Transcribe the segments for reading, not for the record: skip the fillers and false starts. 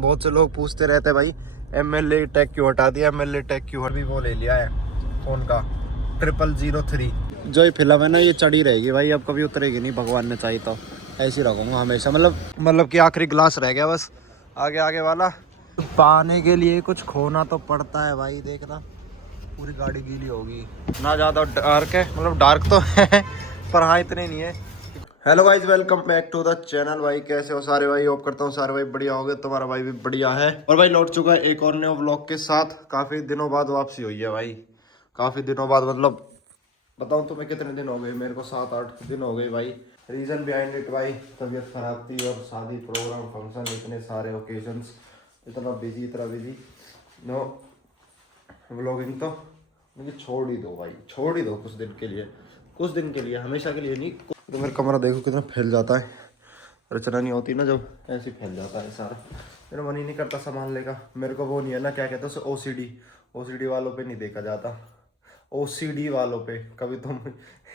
बहुत से लोग पूछते रहते भाई MLA टैग क्यों हटा दिया, MLA टैग क्यों, अभी वो ले लिया है फोन का 0003। जो ये फिल्म है ना ये चढ़ी रहेगी भाई, अब कभी उतरेगी नहीं, भगवान ने चाहिए तो ऐसे ही रखूँगा हमेशा। मतलब कि आखिरी ग्लास रह गया बस, आगे वाला पाने के लिए कुछ खोना तो पड़ता है भाई। देखना पूरी गाड़ी गीली होगी, ना ज़्यादा डार्क है, मतलब डार्क तो है पर हाँ इतने नहीं है। Hello guys, welcome back to the channel. भाई कैसे हो सारे भाई, होप करता हूँ सारे भाई बढ़िया हो गए, तुम्हारा भाई भी बढ़िया है। और भाई लौट चुका है एक और नए व्लॉग के साथ। काफ़ी दिनों बाद वापसी हुई है भाई, काफ़ी दिनों बाद, मतलब बताऊँ तुम्हें कितने दिन हो गए, मेरे को 7-8 दिन हो गए भाई। रीज़न बिहाइंड इट भाई, तबीयत खराब थी और शादी प्रोग्राम फंक्शन इतने सारे ओकेजन्स, इतना बिजी नो व्लॉगिंग तो मुझे छोड़ ही दो भाई, छोड़ ही दो कुछ दिन के लिए, हमेशा के लिए नहीं। तो मेरा कमरा देखो कितना फैल जाता है, रचना नहीं होती ना जब, ऐसे फैल जाता है सारा। मेरा मन ही नहीं करता संभालने का। मेरे को वो नहीं है ना, क्या कहते हैं उसे, ओसीडी वालों पे नहीं देखा जाता, OCD वालों पे। कभी तुम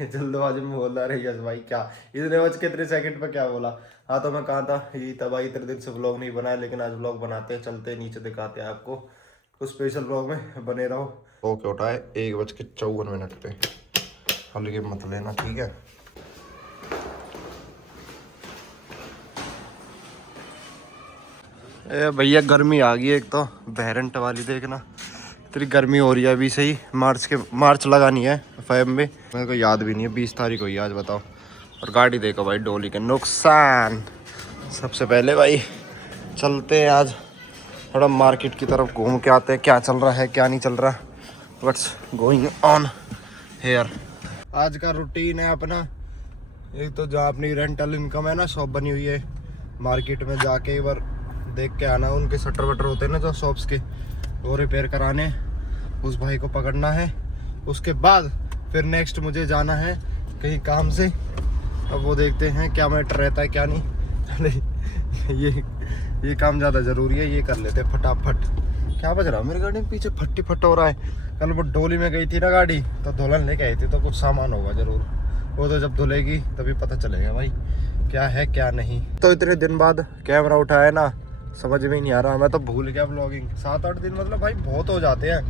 जल्दबाजी में बोल रहे यस भाई, क्या इतने बज के 3 सेकंड पे क्या बोला। हाँ तो मैं कहा था ये तब भाई इतने दिन से व्लॉग नहीं बनाया, लेकिन आज व्लॉग बनाते हैं, चलते हैं नीचे दिखाते हैं आपको कुछ स्पेशल व्लॉग में, बने रहो। ओके उठा है 1:54 पे, हल्के मत लेना ठीक है। ए भैया गर्मी आ गई, एक तो बहरंट वाली देखना, इतनी गर्मी हो रही है अभी से ही। मार्च लगा नहीं है फैब में, मेरे को याद भी नहीं है 20 तारीख हुई आज, बताओ। और गाड़ी देखो भाई, डोली के नुकसान। सबसे पहले भाई चलते हैं आज थोड़ा मार्केट की तरफ, घूम के आते हैं क्या चल रहा है क्या नहीं चल रहा, व्हाट्स गोइंग ऑन हेयर। आज का रूटीन है अपना, एक तो जहाँ अपनी रेंटल इनकम है ना, शॉप बनी हुई है, मार्केट में जाके एक बार देख के आना। उनके शटर वटर होते हैं ना जो शॉप्स के, वो रिपेयर कराने, उस भाई को पकड़ना है। उसके बाद फिर नेक्स्ट मुझे जाना है कहीं काम से, अब वो देखते हैं क्या मैटर रहता है क्या नहीं। ये काम ज़्यादा ज़रूरी है, ये कर लेते हैं फटाफट। क्या बज रहा है मेरी गाड़ी में पीछे, फट हो रहा है। कल वो डोली में गई थी ना गाड़ी, तो धुलन लेके आई थी, तो कुछ सामान होगा ज़रूर, वो तो जब धुलेगी तभी पता चलेगा भाई क्या है क्या नहीं। तो इतने दिन बाद कैमरा उठाया ना, समझ में ही नहीं आ रहा, मैं तो भूल गया व्लॉगिंग। 7-8 दिन मतलब भाई बहुत हो जाते हैं।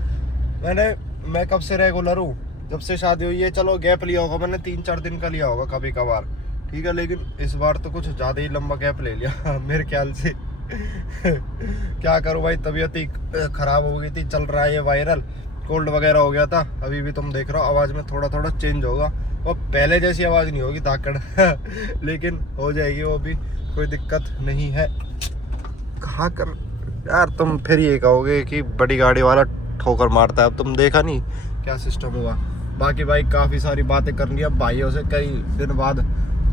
मैं कब से रेगुलर हूँ, जब से शादी हुई है। चलो गैप लिया होगा मैंने, 3-4 दिन का लिया होगा कभी कभार, ठीक है, लेकिन इस बार तो कुछ ज़्यादा ही लंबा गैप ले लिया मेरे ख्याल से। क्या करूँ भाई, तबीयत ही खराब हो गई थी, चल रहा है ये वायरल, कोल्ड वगैरह हो गया था। अभी भी तुम देख रहे हो आवाज़ में थोड़ा चेंज होगा, वो पहले जैसी आवाज़ नहीं होगी धाकड़ लेकिन हो जाएगी वो भी, कोई दिक्कत नहीं है। कहाँ कर यार, तुम फिर ये कहोगे कि बड़ी गाड़ी वाला ठोकर मारता है। अब तुम देखा नहीं क्या सिस्टम हुआ। बाकी भाई काफ़ी सारी बातें कर ली अब भाइयों से कई दिन बाद।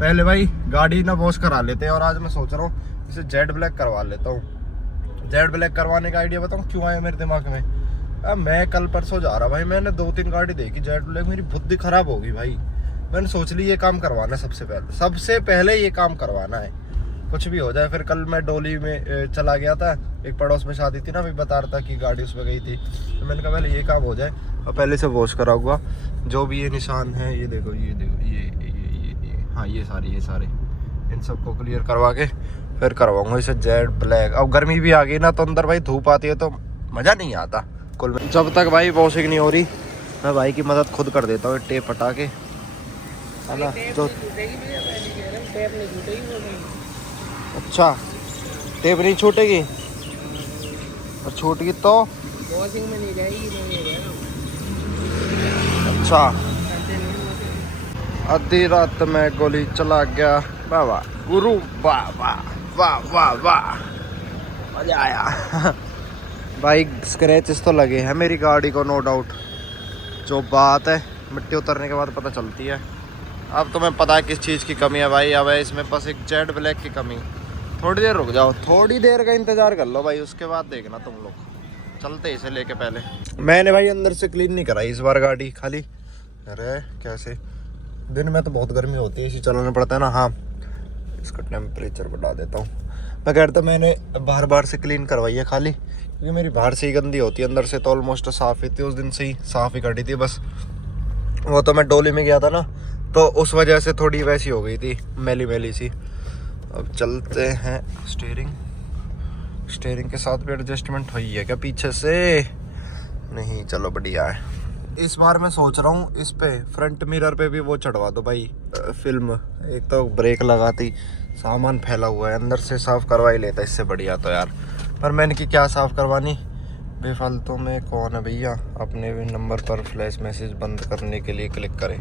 पहले भाई गाड़ी ना वॉश करा लेते हैं, और आज मैं सोच रहा हूँ इसे जेड ब्लैक करवा लेता हूँ। जेड ब्लैक करवाने का आइडिया बताऊँ क्यों आया मेरे दिमाग में। अब मैं कल परसों जा रहा भाई, मैंने 2-3 गाड़ी देखी जेड ब्लैक, मेरी बुद्धि खराब होगी भाई। मैंने सोच ली ये काम करवाना है, सबसे पहले ये काम करवाना है, कुछ भी हो जाए। फिर कल मैं डोली में चला गया था, एक पड़ोस में शादी थी ना, अभी बता रहा था कि गाड़ी उसमें गई थी, तो मैंने कहा पहले ये काम हो जाए और पहले से वॉश कराऊंगा। जो भी ये निशान है, ये देखो ये हाँ ये सारे इन सबको क्लियर करवा के फिर करवाऊंगा इसे जेड ब्लैक। अब गर्मी भी आ गई ना, तो अंदर भाई धूप आती है तो मज़ा नहीं आता कुल में। जब तक भाई वॉशिंग नहीं हो रही, मैं भाई की मदद खुद कर देता हूँ, टेप हटा के, है ना। जो अच्छा टेप नहीं छूटेगी, और छूट गई तो वॉशिंग में नहीं जाएगी। अच्छा, आधी रात में गोली चला गया, वाह वाह गुरु, वाह वाह वाह वाह वाह, मजा आया। भाई स्क्रैचेस तो लगे हैं मेरी गाड़ी को, नो डाउट। जो बात है मिट्टी उतरने के बाद पता चलती है। अब तुम्हें पता है किस चीज़ की कमी है भाई, अब है इसमें बस एक जेड ब्लैक की कमी। थोड़ी देर रुक जाओ, थोड़ी देर का इंतज़ार कर लो भाई, उसके बाद देखना तुम लोग। चलते इसे लेके पहले। मैंने भाई अंदर से क्लीन नहीं कराई इस बार गाड़ी, खाली। अरे कैसे, दिन में तो बहुत गर्मी होती है, इसी चलाना पड़ता है ना। हाँ इसका टेम्परेचर बढ़ा देता हूँ। मैं कह रहा था मैंने बाहर से क्लीन करवाई है खाली, क्योंकि मेरी बाहर से ही गंदी होती है, अंदर से तो ऑलमोस्ट साफ़ ही थी। उस दिन से ही साफ़ ही कटी थी बस, वो तो मैं डोली में गया था ना, तो उस वजह से थोड़ी वैसी हो गई थी, मैली सी। अब चलते हैं, स्टीयरिंग के साथ भी एडजस्टमेंट हुई है क्या पीछे से? नहीं, चलो बढ़िया है। इस बार मैं सोच रहा हूँ इस पे फ्रंट मिरर पे भी वो चढ़वा दो भाई फिल्म। एक तो ब्रेक लगाती, सामान फैला हुआ है, अंदर से साफ करवा ही लेता इससे बढ़िया तो यार। पर मैंने की क्या साफ करवानी बेफालतू में। कौन है भैया? अपने भी नंबर पर फ्लैश मैसेज बंद करने के लिए क्लिक करें।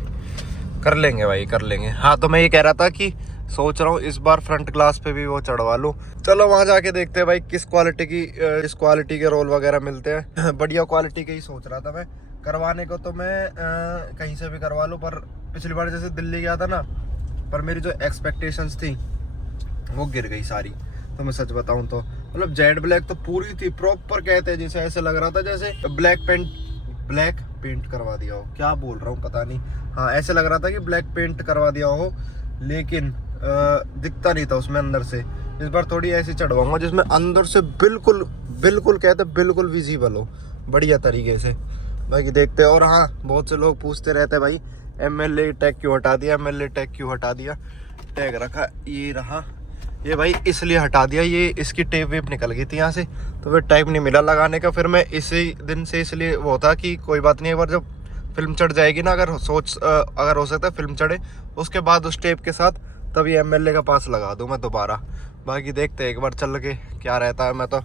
कर लेंगे भाई, कर लेंगे। हाँ, तो मैं ये कह रहा था कि सोच रहा हूँ इस बार फ्रंट ग्लास पे भी वो चढ़वा लूँ। चलो वहाँ जाके देखते हैं भाई किस क्वालिटी के रोल वगैरह मिलते हैं। बढ़िया क्वालिटी के ही सोच रहा था मैं करवाने को। तो मैं कहीं से भी करवा लूँ, पर पिछली बार जैसे दिल्ली गया था ना, पर मेरी जो एक्सपेक्टेशंस थी वो गिर गई सारी। तो मैं सच बताऊँ तो मतलब जेड ब्लैक तो पूरी थी प्रॉपर, कहते हैं जैसे ऐसे लग रहा था जैसे ब्लैक पेंट करवा दिया हो। क्या बोल रहा हूँ पता नहीं। हाँ, ऐसे लग रहा था कि ब्लैक पेंट करवा दिया हो, लेकिन दिखता नहीं था उसमें अंदर से। इस बार थोड़ी ऐसी चढ़वाऊंगा जिसमें अंदर से बिल्कुल कहते बिल्कुल विजिबल हो बढ़िया तरीके से। बाकी देखते हैं। और हाँ, बहुत से लोग पूछते रहते हैं भाई MLA टैग क्यों हटा दिया, MLA टैग क्यों हटा दिया। टैग रखा ये रहा, ये भाई इसलिए हटा दिया, ये इसकी टेप वेप निकल गई थी यहाँ से, तो फिर टाइम नहीं मिला लगाने का। फिर मैं इसी दिन से इसलिए वो था कि कोई बात नहीं, एक बार जब फिल्म चढ़ जाएगी ना, अगर हो सकता है फिल्म चढ़े उसके बाद उस टेप के साथ तभी MLA का पास लगा दूँ मैं दोबारा। बाकी देखते हैं एक बार चल के क्या रहता है। मैं तो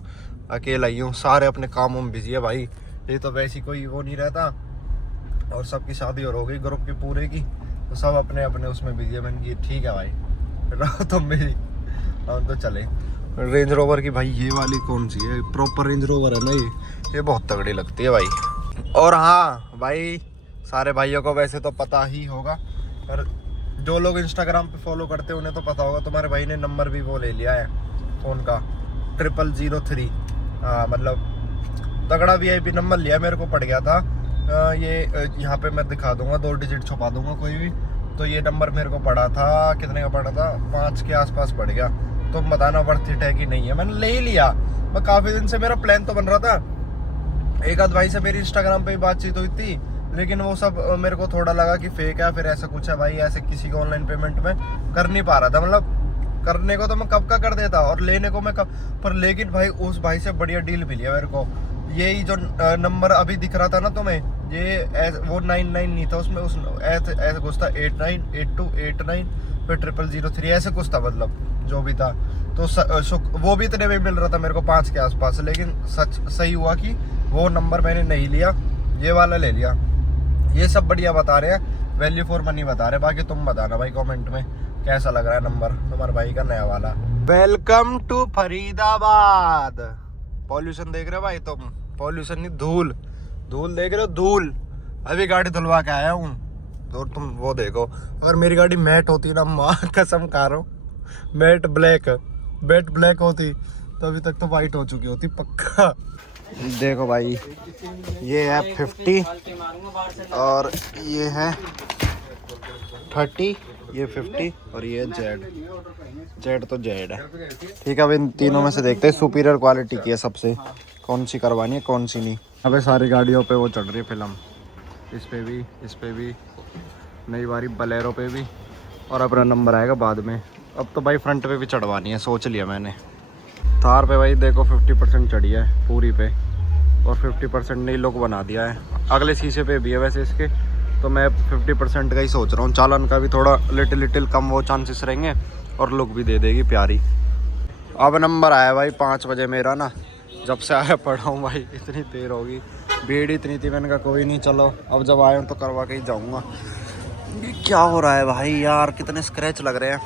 अकेला ही हूँ, सारे अपने कामों में बिजी है भाई। ये तो वैसी कोई वो नहीं रहता, और सबकी शादी और हो गई ग्रुप की पूरे की, तो सब अपने अपने उसमें बिजी है। मैंने की ठीक है भाई, रहो तुम भी, हम तो चले। रेंज रोवर की भाई ये वाली कौन सी है? प्रॉपर रेंज रोवर है ना ये बहुत तगड़ी लगती है भाई। और हाँ भाई, सारे भाइयों को वैसे तो पता ही होगा, पर जो लोग इंस्टाग्राम पे फॉलो करते हैं उन्हें तो पता होगा, तुम्हारे भाई ने नंबर भी वो ले लिया है फ़ोन का 0003। हाँ, मतलब तगड़ा VIP नंबर लिया, मेरे को पड़ गया था। ये यहाँ पे मैं दिखा दूंगा, 2 डिजिट छुपा दूंगा कोई भी। तो ये नंबर मेरे को पड़ा था, कितने का पड़ा था? 5 के आसपास पड़ गया। तुम बताना वर्थ इट है कि नहीं है। मैंने ले ही लिया। मैं काफ़ी दिन से मेरा प्लान तो बन रहा था। एक आध भाई से मेरी इंस्टाग्राम पे ही बातचीत हुई थी, लेकिन वो सब मेरे को थोड़ा लगा कि फेक है, फिर ऐसा कुछ है भाई। ऐसे किसी को ऑनलाइन पेमेंट में कर नहीं पा रहा था, मतलब करने को तो मैं कब का कर देता और लेने को मैं कब पर। लेकिन भाई उस भाई से बढ़िया डील मिली है मेरे को। यही जो नंबर अभी दिख रहा था ना तुम्हें, ये वो 99 नहीं था उसमें, उस ऐसे कुछ था 898289 फिर 0003 ऐसे कुछ था, मतलब जो भी था। तो वो भी इतने में मिल रहा था मेरे को 5 के आसपास। लेकिन सही हुआ कि वो नंबर मैंने नहीं लिया, ये वाला ले लिया। ये सब बढ़िया बता रहे हैं, वैल्यू फॉर मनी बता रहे हैं। बाकी तुम बताना भाई कमेंट में कैसा लग रहा है नंबर तुम्हारे भाई का नया वाला। Welcome to Faridabad. पॉल्यूशन देख रहे हो भाई तुम? पॉल्यूशन नहीं, धूल देख रहे हो, धूल। अभी गाड़ी धुलवा के आया हूँ, तो तुम वो देखो। अगर मेरी गाड़ी मैट होती ना, माँ कसम खा रहा हूँ, मैट ब्लैक होती तो अभी तक तो वाइट हो चुकी होती पक्का। देखो भाई, ये है 50 और ये है 30, ये 50 और ये जेड तो जेड है। ठीक है, अब इन तीनों में से देखते हैं सुपीरियर क्वालिटी की है सबसे, कौन सी करवानी है कौन सी नहीं। अबे सारी गाड़ियों पे वो चढ़ रही है फिल्म, इस पे भी नई बारी बलेरो पे भी, और अपना नंबर आएगा बाद में। अब तो भाई फ्रंट पे भी चढ़वानी है, सोच लिया मैंने। थार पे भाई देखो 50% चढ़ी है पूरी पे, और 50% ने लुक बना दिया है। अगले शीशे पे भी है वैसे इसके, तो मैं 50% का ही सोच रहा हूँ। चालन का भी थोड़ा लिटिल कम वो चांसेस रहेंगे, और लुक भी दे देगी प्यारी। अब नंबर आया भाई 5 बजे मेरा ना, जब से आया पड़ा हूँ भाई, इतनी देर होगी, भीड़ इतनी थी। मैंने कहा कोई नहीं, चलो अब जब आया हूँ तो करवा के ही जाऊँगा। ये क्या हो रहा है भाई यार, कितने स्क्रैच लग रहे हैं।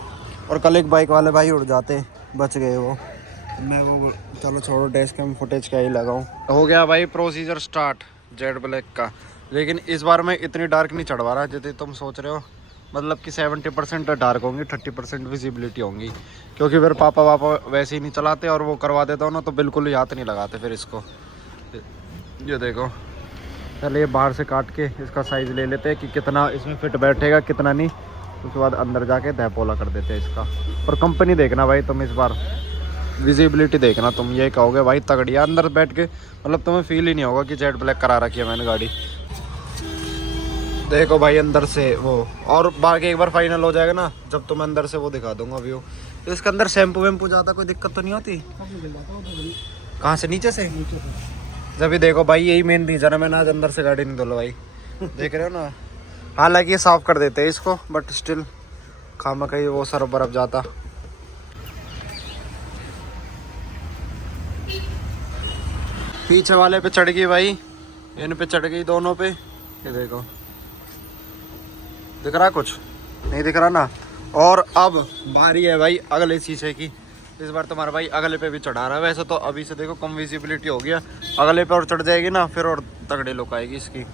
और कल एक बाइक वाले भाई उड़ जाते, बच गए वो। मैं वो चलो छोड़ो, डैश कैम फुटेज क्या ही लगाऊं। हो गया भाई प्रोसीजर स्टार्ट जेड ब्लैक का। लेकिन इस बार मैं इतनी डार्क नहीं चढ़वा रहा जितनी तुम सोच रहे हो। मतलब कि 70% डार्क होंगी, 30% विजिबिलिटी होंगी, क्योंकि फिर पापा वैसे ही नहीं चलाते, और वो करवा देता हूँ ना तो बिल्कुल ही हाथ नहीं लगाते फिर इसको। ये देखो, पहले ये बाहर से काट के इसका साइज़ ले लेते हैं कि कितना इसमें फिट बैठेगा कितना नहीं, उसके बाद अंदर जाके दहपोला कर देते हैं इसका। और कंपनी देखना भाई तुम इस बार, विजिबिलिटी देखना तुम, ये कहोगे भाई तगड़िया अंदर बैठ के, मतलब तुम्हें फील ही नहीं होगा कि जेड ब्लैक करा रखी है मैंने गाड़ी। देखो भाई अंदर से वो, और बाकी एक बार फाइनल हो जाएगा ना, जब तुम्हें अंदर से वो दिखा दूंगा व्यू तो इसके अंदर शैम्पू वैम्पू ज़्यादा कोई दिक्कत तो नहीं होती? कहाँ से, नीचे से? जब भी देखो भाई, यही मेन रीज़न है मैंने आज अंदर से गाड़ी नहीं धुलवाई। देख रहे हो ना, हालांकि ये साफ़ कर देते हैं इसको, बट स्टिल खामा कहीं वो सर बर्फ जाता। पीछे वाले पे चढ़ गई भाई, इन पे चढ़ गई दोनों पे। ये देखो, दिख रहा कुछ? नहीं दिख रहा ना। और अब बारी है भाई अगले शीशे की। इस बार तुम्हारा भाई अगले पे भी चढ़ा रहा है। वैसे तो अभी से देखो कम विजिबिलिटी हो गया, अगले पे और चढ़ जाएगी ना, फिर और तगड़े लुक आएगी इसकी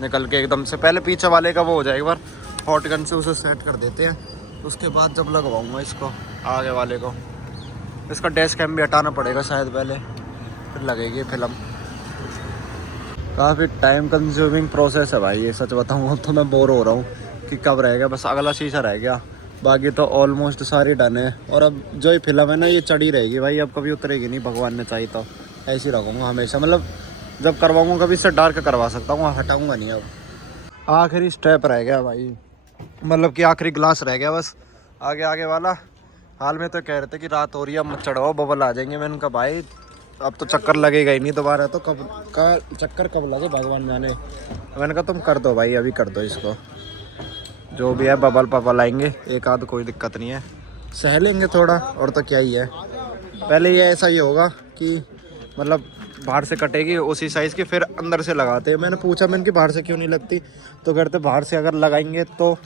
निकल के एकदम से। पहले पीछे वाले का वो हो जाएगा, बार हॉट गन से उसे सेट कर देते हैं, उसके बाद जब लगवाऊंगा इसको आगे वाले को। इसका डैश कैम भी हटाना पड़ेगा शायद पहले, फिर लगेगी फिल्म। काफ़ी टाइम कंज्यूमिंग प्रोसेस है भाई ये, सच बताऊँ तो मैं बोर हो रहा हूँ कि कब रहेगा। बस अगला शीशा रह गया, बाकी तो ऑलमोस्ट सारी डन है। और अब जो ये फिल्म है ना, ये चढ़ी रहेगी भाई, अब कभी उतरेगी नहीं, भगवान ने चाहिए तो ऐसे ही रखूँगा हमेशा। मतलब जब करवाऊँगा कभी इससे डार्क करवा सकता हूँ, हटाऊँगा नहीं। अब आखिरी स्टेप रह गया भाई, मतलब कि आखिरी ग्लास रह गया बस, आगे वाला। हाल में तो कह रहे थे कि रात हो रही है, मत चढ़वाओ, बबल आ जाएंगे। मैंने कहा भाई अब तो चक्कर लगेगा ही नहीं दोबारा, तो कब का चक्कर कब लगे भगवान जाने। मैंने कहा तुम कर दो भाई, अभी कर दो इसको, जो भी है बबल पबल आएंगे एक आध, कोई दिक्कत नहीं है, सह लेंगे थोड़ा। और तो क्या ही है, पहले ये ऐसा ही होगा कि मतलब बाहर से कटेगी उसी साइज़ की, फिर अंदर से लगाते हैं। मैंने पूछा, मैंने कि बाहर से क्यों नहीं लगती, तो कहते बाहर से अगर लगाएंगे तो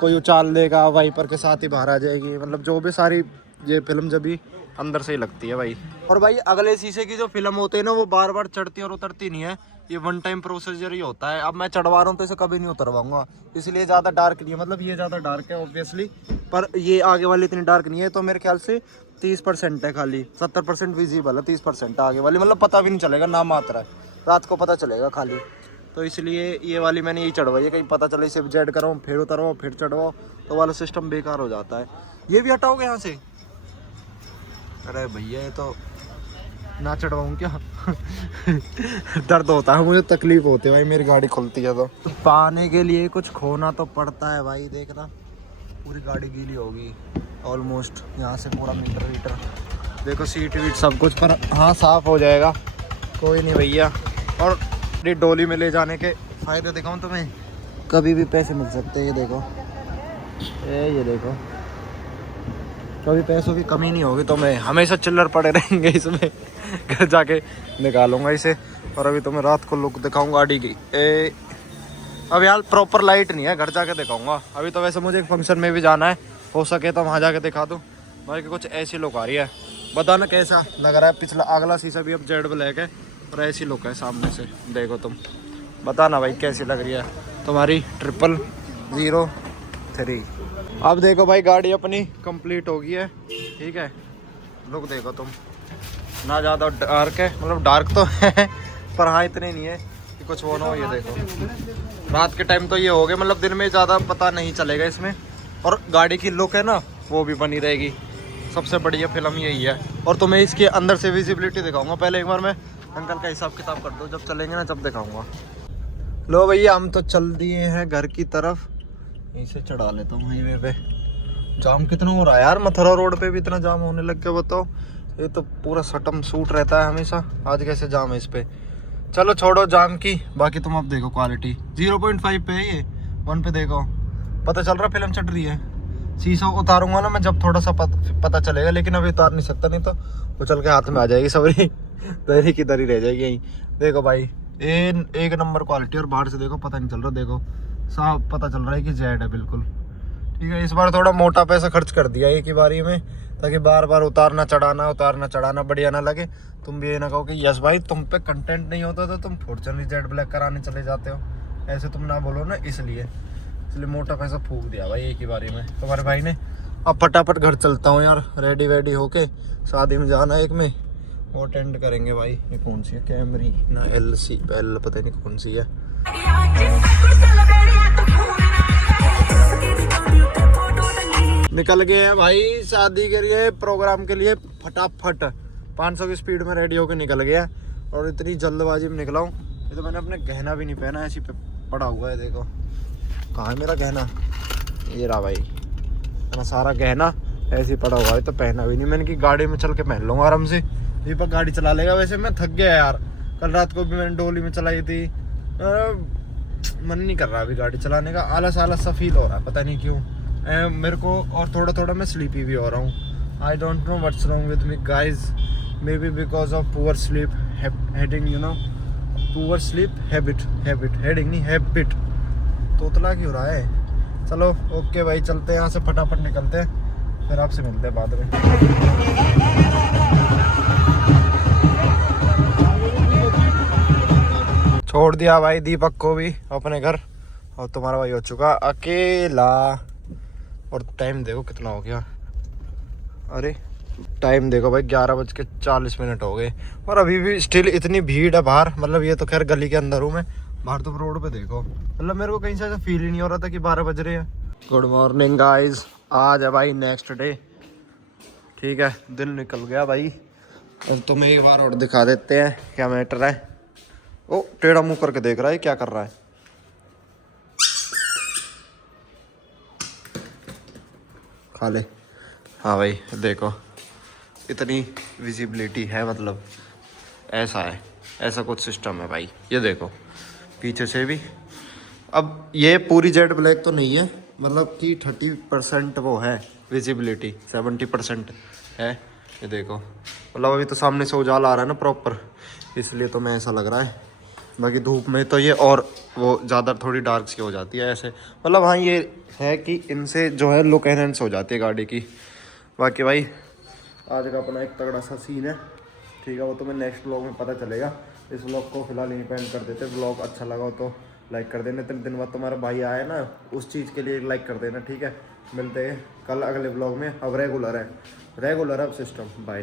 कोई उछाल देगा, वाइपर के साथ ही बाहर आ जाएगी। मतलब जो भी सारी ये फिल्म जब भी अंदर से ही लगती है भाई। और भाई अगले शीशे की जो फिल्म होती है ना, वो बार बार चढ़ती और उतरती नहीं है, ये वन टाइम प्रोसीजर ही होता है। अब मैं चढ़वा रहा हूँ तो इसे कभी नहीं उतरवाऊंगा, इसलिए ज़्यादा डार्क नहीं है। मतलब ये ज़्यादा डार्क है ऑब्वियसली, पर ये आगे वाली इतनी डार्क नहीं है। तो मेरे ख्याल से 30% है खाली, 70% विजिबल है, 30% आगे वाली। मतलब पता भी नहीं चलेगा, नाम मात्र है, रात को पता चलेगा खाली। तो इसलिए ये वाली मैंने यही चढ़वाई है, कहीं पता चले इसे जेड कराऊँ, फिर उतरवाओ, फिर चढ़वाओ, तो वाला सिस्टम बेकार हो जाता है। ये भी हटाओगे यहाँ से? अरे भैया ये तो ना चढ़वाऊँ क्या? दर्द होता है मुझे, तकलीफ होती है भाई, मेरी गाड़ी खुलती है तो पाने के लिए कुछ खोना तो पड़ता है भाई। देखना पूरी गाड़ी गीली होगी ऑलमोस्ट, यहाँ से पूरा मीटर वीटर देखो, सीट वीट सब कुछ, पर हाँ साफ़ हो जाएगा, कोई नहीं भैया। और ये डोली में ले जाने के फ़ायदे दिखाऊँ तुम्हें, कभी भी पैसे मिल सकते हैं। ये देखो, ये देखो, कभी पैसों की कमी नहीं होगी, तो मैं हमेशा चिल्लर पड़े रहेंगे इसमें। घर जाके निकालूंगा इसे। और अभी तो मैं रात को लुक दिखाऊंगा गाड़ी की। अब यार प्रॉपर लाइट नहीं है, घर जाके दिखाऊंगा। अभी तो वैसे मुझे एक फंक्शन में भी जाना है, हो सके तो वहाँ जाके दिखा दूँ। भाई कि कुछ ऐसी लुक आ रही है, बताना कैसा लग रहा है। पिछला अगला शीशा भी अब जेड ब्लैक है और ऐसी लुक है सामने से, देखो तुम बताना भाई कैसी लग रही है तुम्हारी 0003। अब देखो भाई गाड़ी अपनी कंप्लीट हो गई है, ठीक है। लुक देखो तुम, ना ज़्यादा डार्क है, मतलब डार्क तो है पर हाँ इतने नहीं है कि कुछ वो ना हो। ये देखो रात के टाइम तो ये हो गए, मतलब दिन में ज़्यादा पता नहीं चलेगा इसमें। और गाड़ी की लुक है ना वो भी बनी रहेगी, सबसे बढ़िया फिल्म यही है। और तुम्हें इसके अंदर से विजिबिलिटी दिखाऊंगा। पहले एक बार मैं अंकल का हिसाब किताब कर दो, जब चलेंगे ना जब दिखाऊंगा। लो भैया हम तो चल दिए हैं घर की तरफ, इसे चढ़ा लेता हूँ हाईवे पे। जाम कितना हो रहा है यार, मथुरा रोड पे भी इतना जाम होने लग गया, बताओ। ये तो पूरा सटम सूट रहता है हमेशा, आज कैसे जाम है इस पे। चलो छोड़ो जाम की, बाकी तुम अब देखो क्वालिटी 0.5 पे है ये, 1 पे देखो पता चल रहा फिल्म चढ़ रही है। शीशा उतारूंगा ना मैं जब थोड़ा सा पता चलेगा, लेकिन अभी उतार नहीं सकता, नहीं तो वो चल के हाथ में आ जाएगी सबरी, दरी की दरी रह जाएगी यहीं। देखो भाई एक नंबर क्वालिटी, और बाहर से देखो पता नहीं चल रहा, देखो साफ पता चल रहा है कि जेड है बिल्कुल, ठीक है। इस बार थोड़ा मोटा पैसा खर्च कर दिया एक ही बारी में, ताकि बार बार उतारना चढ़ाना बढ़िया ना लगे। तुम भी ये ना कहो कि यस भाई तुम पे कंटेंट नहीं होता तो तुम फॉर्च्यूनर जेड ब्लैक कराने चले जाते हो, ऐसे तुम ना बोलो ना। इसलिए मोटा पैसा फूक दिया भाई एक ही बारी में तुम्हारे भाई ने। अब फटाफट घर चलता हूँ यार, रेडी वेडी होके, शादी में जाना एक में, वो अटेंड करेंगे भाई। ये कौन सी है, कैमरी ना LC एल, पता नहीं कौन सी है। निकल गए हैं भाई शादी के लिए, प्रोग्राम के लिए, फटाफट 500 की स्पीड में रेडी होकर निकल गया। और इतनी जल्दबाजी में निकला हूँ, ये तो मैंने अपने गहना भी नहीं पहना, ऐसी पड़ा हुआ है। देखो कहाँ है मेरा गहना, ये रहा भाई, मैंने सारा गहना ऐसे ही पड़ा हुआ है तो पहना भी नहीं मैंने, कि गाड़ी में चल के पहन लूँगा आराम से। दीपक गाड़ी चला लेगा। वैसे मैं थक गया यार, कल रात को भी मैंने डोली में चलाई थी। मन नहीं कर रहा अभी गाड़ी चलाने का, आलस आलस सा फील हो रहा है, पता नहीं क्यों मेरे को। और थोड़ा थोड़ा मैं स्लीपी भी हो रहा हूँ। I don't know what's wrong with me guys, may be because of poor sleep heading, you know, poor sleep habit heading नहीं हैबिट। तोतला क्यों रहा है? चलो ओके भाई, चलते हैं यहाँ से, फटाफट निकलते हैं, फिर आपसे मिलते हैं बाद में। छोड़ दिया भाई दीपक को भी अपने घर, और तुम्हारा भाई हो चुका अकेला। और टाइम देखो कितना हो गया, अरे टाइम देखो भाई 11:40 हो गए, और अभी भी स्टिल इतनी भीड़ है बाहर। मतलब ये तो खैर गली के अंदर हूँ मैं, बाहर तो रोड पे देखो, मतलब मेरे को कहीं से ऐसा फील ही नहीं हो रहा था कि 12 बज रहे हैं। गुड मॉर्निंग गाइज, आज है भाई नेक्स्ट डे, ठीक है, दिन निकल गया भाई। अब तुम्हें एक बार और दिखा देते हैं क्या मैटर है। ओ टेढ़ा मुंह करके देख रहा है, क्या कर रहा है? खा ले। हाँ भाई देखो, इतनी विजिबिलिटी है, मतलब ऐसा है, ऐसा कुछ सिस्टम है भाई। ये देखो पीछे से भी, अब ये पूरी जेट ब्लैक तो नहीं है, मतलब कि 30% वो है विजिबिलिटी, 70% है। ये देखो, मतलब अभी तो सामने से उजाला आ रहा है ना प्रॉपर, इसलिए तो मैं ऐसा लग रहा है। बाकी धूप में तो ये और वो ज़्यादा थोड़ी डार्क सी हो जाती है ऐसे। मतलब हाँ ये है कि इनसे जो है लुक एनहेंस हो जाती है गाड़ी की। बाकी भाई आज का अपना एक तगड़ा सा सीन है, ठीक है, वो तो मैं नेक्स्ट व्लॉग में पता चलेगा। इस व्लॉग को फिलहाल यहीं पे एंड कर देते। व्लॉग अच्छा लगा हो तो लाइक कर देना, 3 दिन बाद तुम्हारा भाई आया ना, उस चीज़ के लिए लाइक कर देना, ठीक है। मिलते हैं कल अगले व्लॉग में। अब रेगुलर है अब सिस्टम। बाय।